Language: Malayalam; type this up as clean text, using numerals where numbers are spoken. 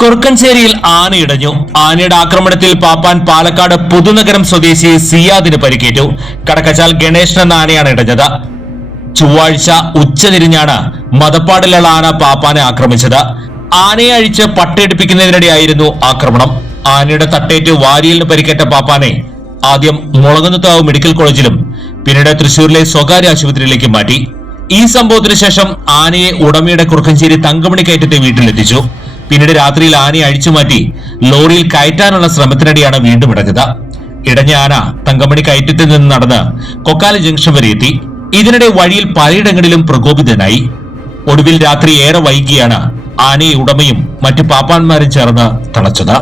കുറുക്കൻശ്ശേരിയിൽ ആനയിടഞ്ഞു. ആനയുടെ ആക്രമണത്തിൽ പാപ്പാൻ പാലക്കാട് പുതുനഗരം സ്വദേശി സിയാദിന് പരിക്കേറ്റു. കടക്കച്ചാൽ ഗണേശൻ എന്ന ആനയാണ് ഇടഞ്ഞത്. ചൊവ്വാഴ്ച ഉച്ചതിരിഞ്ഞാണ് മതപ്പാടിലുള്ള ആന പാപ്പാനെ ആക്രമിച്ചത്. ആനയെ അഴിച്ച് പട്ടയെടുപ്പിക്കുന്നതിനിടെയായിരുന്നു ആക്രമണം. ആനയുടെ തട്ടേറ്റ് വാരിയലിന് പരിക്കേറ്റ പാപ്പാനെ ആദ്യം മുളകുന്നത്താവ് മെഡിക്കൽ കോളേജിലും പിന്നീട് തൃശൂരിലെ സ്വകാര്യ ആശുപത്രിയിലേക്ക് മാറ്റി. ഈ സംഭവത്തിന് ശേഷം ആനയെ ഉടമയുടെ കുറുക്കൻശ്ശേരി തങ്കമണി കയറ്റത്തെ വീട്ടിലെത്തിച്ചു. പിന്നീട് രാത്രിയിൽ ആനയെ അഴിച്ചുമാറ്റി ലോറിയിൽ കയറ്റാനുള്ള ശ്രമത്തിനിടെയാണ് വീണ്ടും ഇടഞ്ഞത്. ഇടഞ്ഞ ആന തങ്കമണി കയറ്റത്തിൽ നിന്ന് നടന്ന് കൊക്കാല ജംഗ്ഷൻ വരെ എത്തി. ഇതിനിടെ വഴിയിൽ പലയിടങ്ങളിലും പ്രകോപിതനായി. ഒടുവിൽ രാത്രി ഏറെ വൈകിയാണ് ആനയെ ഉടമയും മറ്റു പാപ്പാന്മാരും ചേർന്ന് തളച്ചത്.